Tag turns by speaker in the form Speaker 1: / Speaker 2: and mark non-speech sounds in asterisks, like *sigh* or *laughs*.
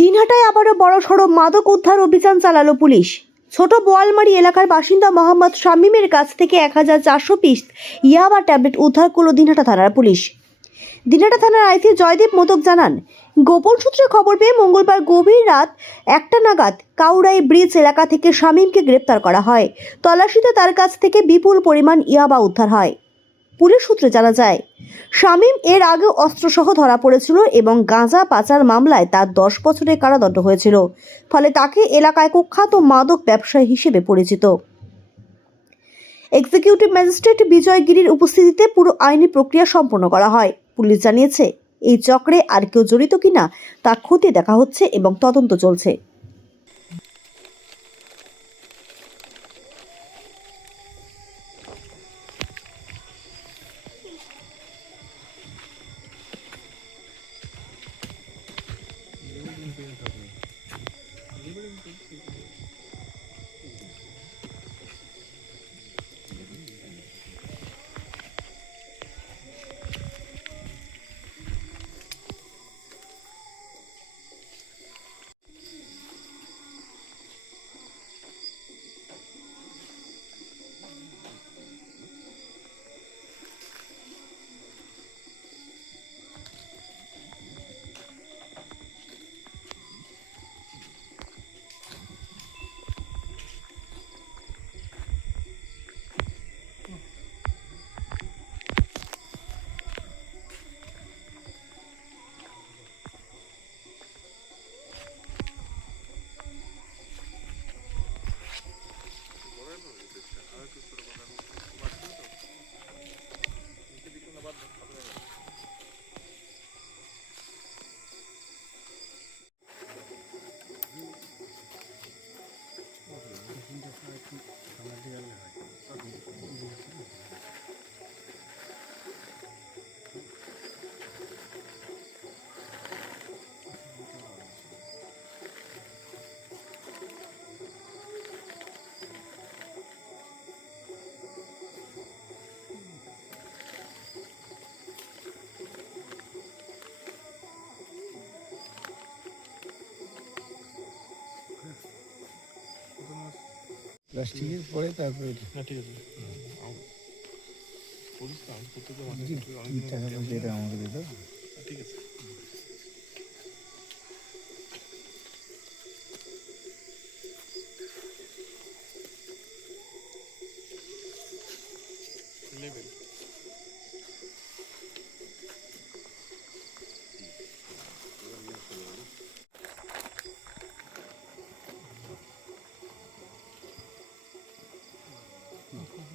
Speaker 1: দিনহাটায় আবারও বড়সড় মাদক উদ্ধার অভিযান চালালো পুলিশ। ছোট বোয়ালমারি এলাকার বাসিন্দা মোহাম্মদ শামীমের কাছ থেকে এক হাজার চারশো পিস ইয়াবা ট্যাবলেট উদ্ধার করল দিনহাটা থানার পুলিশ। দিনহাটা থানার আইসি জয়দীপ মোদক জানান, গোপন সূত্রে খবর পেয়ে মঙ্গলবার গভীর রাত একটা নাগাদ কাউরাই ব্রিজ এলাকা থেকে শামীমকে গ্রেপ্তার করা হয়। তল্লাশিতে তার কাছ থেকে বিপুল পরিমাণ ইয়াবা উদ্ধার হয়। পুলিশ সূত্রে জানা যায়, শামীম এর আগে অস্ত্রসহ ধরা পড়েছিল এবং গাঁজা পাচার মামলায় তার দশ বছরের কারাদণ্ড হয়েছিল, ফলে তাকে এলাকায় কুখ্যাত মাদক ব্যবসায়ী হিসেবে পরিচিত। এক্সিকিউটিভ ম্যাজিস্ট্রেট বিজয় গিরির উপস্থিতিতে পুরো আইনি প্রক্রিয়া সম্পন্ন করা হয়। পুলিশ জানিয়েছে, এই চক্রে আর কেউ জড়িত কিনা তা খতিয়ে দেখা হচ্ছে এবং তদন্ত চলছে। happy. *laughs*
Speaker 2: প্লাস্টিকের পরে তারপরে
Speaker 3: হ্যাঁ ঠিক আছে
Speaker 2: টাকা পয়সা এটা আমাকে দিতে
Speaker 3: ঠিক আছে নেবেন